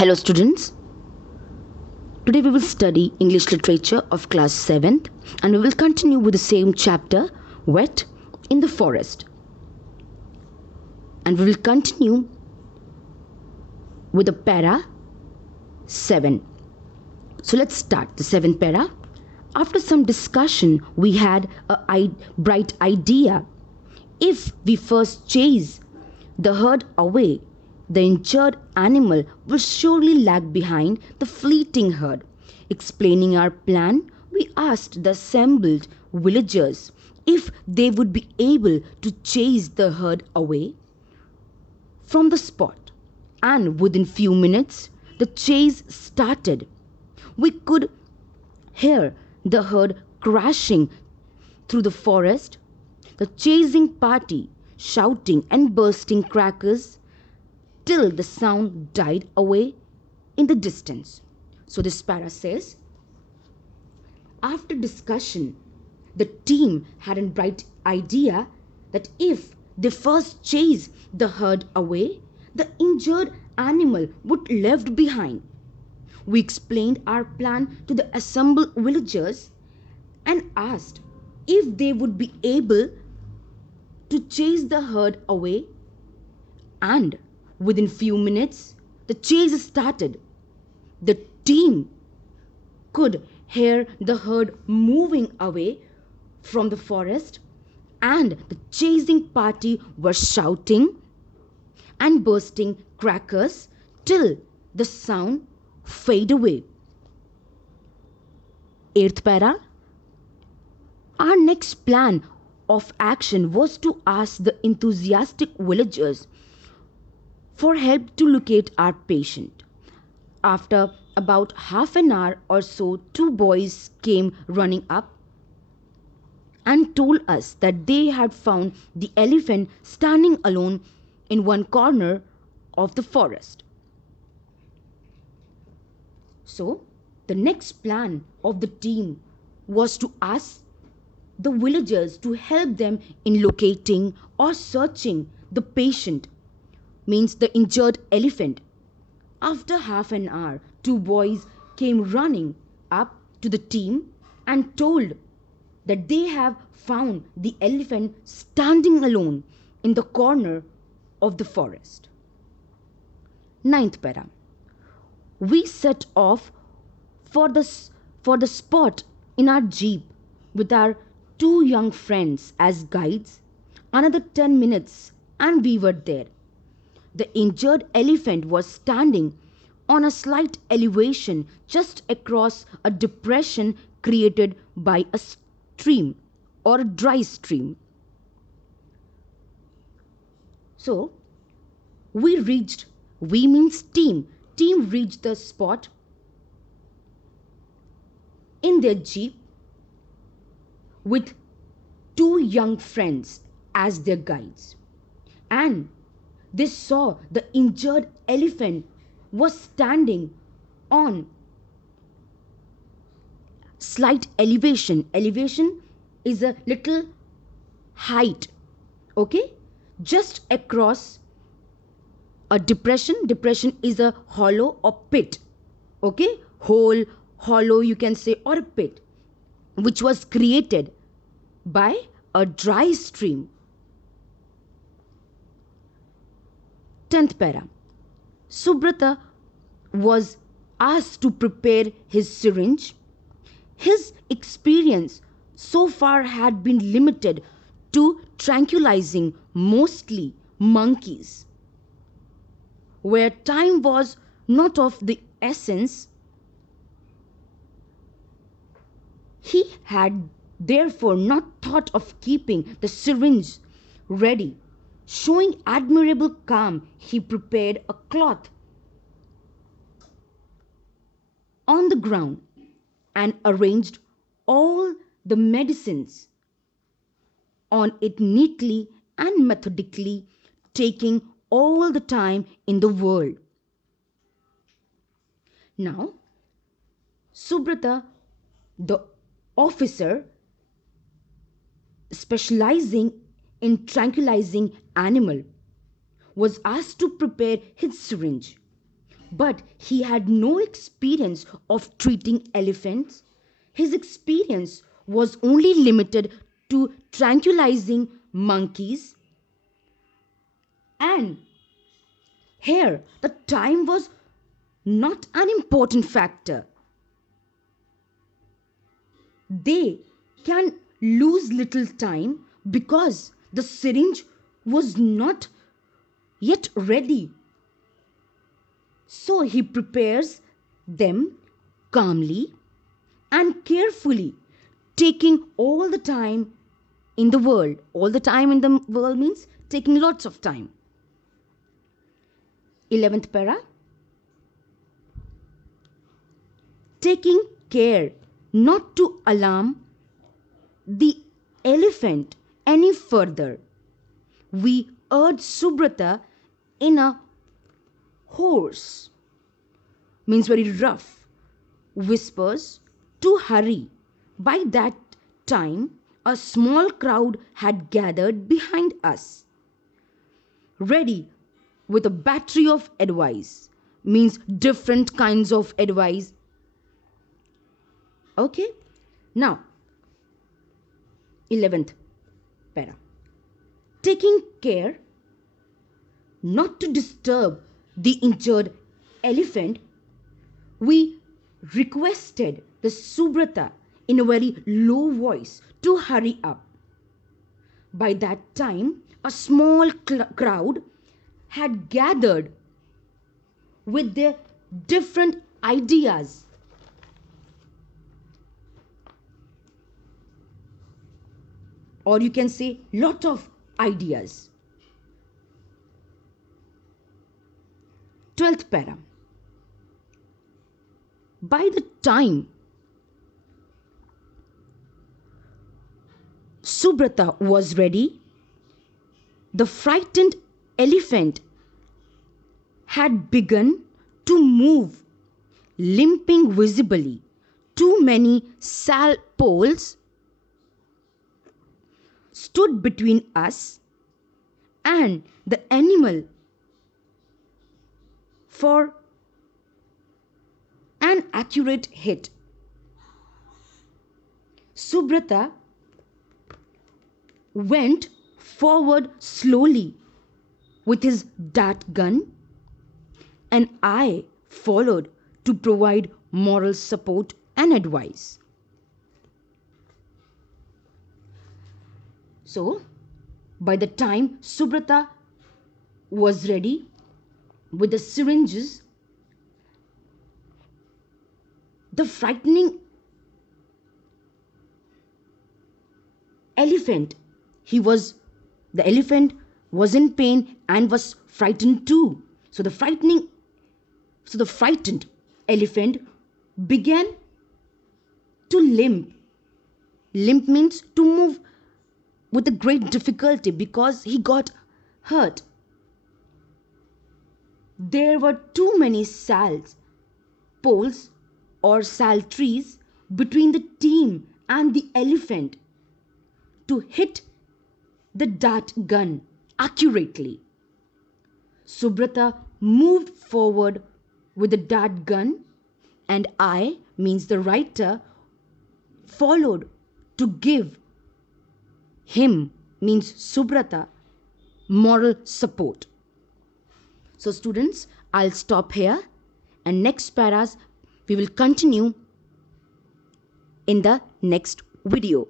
Hello students, today we will study English literature of class 7th and we will continue with the same chapter, Wet in the Forest. And we will continue with the para 7. So let's start the 7th para. After some discussion, we had a bright idea. If we first chase the herd away, the injured animal will surely lag behind the fleeting herd. Explaining our plan, we asked the assembled villagers if they would be able to chase the herd away from the spot. And within few minutes, the chase started. We could hear the herd crashing through the forest, the chasing party shouting and bursting crackers till the sound died away in the distance. So this para says, after discussion, the team had a bright idea that if they first chase the herd away, the injured animal would left behind. We explained our plan to the assembled villagers and asked if they would be able to chase the herd away, and within few minutes the chase started. The team could hear the herd moving away from the forest and the chasing party were shouting and bursting crackers till the sound fade away. 8th para. Our next plan of action was to ask the enthusiastic villagers for help to locate our patient. After about half an hour or so, two boys came running up and told us that they had found the elephant standing alone in one corner of the forest. So, the next plan of the team was to ask the villagers to help them in locating or searching the patient, means the injured elephant. After half an hour, two boys came running up to the team and told that they have found the elephant standing alone in the corner of the forest. 9th para. We set off for the spot in our jeep with our two young friends as guides. Another 10 minutes and we were there. The injured elephant was standing on a slight elevation just across a depression created by a stream or a dry stream. So, team reached the spot in their jeep with two young friends as their guides, and they saw the injured elephant was standing on slight elevation. Elevation is a little height, okay, just across a depression. Depression is a hollow or pit, okay, hole, hollow you can say, or a pit which was created by a dry stream. 10th para. Subrata was asked to prepare his syringe. His experience so far had been limited to tranquilizing mostly monkeys, where time was not of the essence. He had therefore not thought of keeping the syringe ready. Showing admirable calm, he prepared a cloth on the ground and arranged all the medicines on it neatly and methodically, taking all the time in the world. Now, Subrata, the officer specializing in tranquilizing animal, was asked to prepare his syringe. but he had no experience of treating elephants. His experience was only limited to tranquilizing monkeys. And here, the time was not an important factor. They can lose little time because the syringe was not yet ready. So he prepares them calmly and carefully, taking all the time in the world. All the time in the world means taking lots of time. 11th para. Taking care not to alarm the elephant any further, we urged Subrata in a hoarse, means very rough, whispers to hurry. By that time, a small crowd had gathered behind us, ready with a battery of advice, means different kinds of advice. Okay, now 11th para. Taking care not to disturb the injured elephant, we requested the Subrata in a very low voice to hurry up. By that time, a small crowd had gathered with their different ideas. Or you can say lot of ideas. 12th para. By the time Subrata was ready, the frightened elephant had begun to move, limping visibly. Too many sal poles stood between us and the animal for an accurate hit. Subrata went forward slowly with his dart gun, and I followed to provide moral support and advice. So, by the time Subrata was ready with the syringes, the frightening elephant, the elephant was in pain and was frightened too. So the frightened elephant began to limp. Limp means to move with a great difficulty because he got hurt. There were too many poles or sal trees between the team and the elephant to hit the dart gun accurately. Subrata moved forward with the dart gun, and I, means the writer, followed to give him, means Subrata, moral support. So students, I'll stop here, and next paras we will continue in the next video.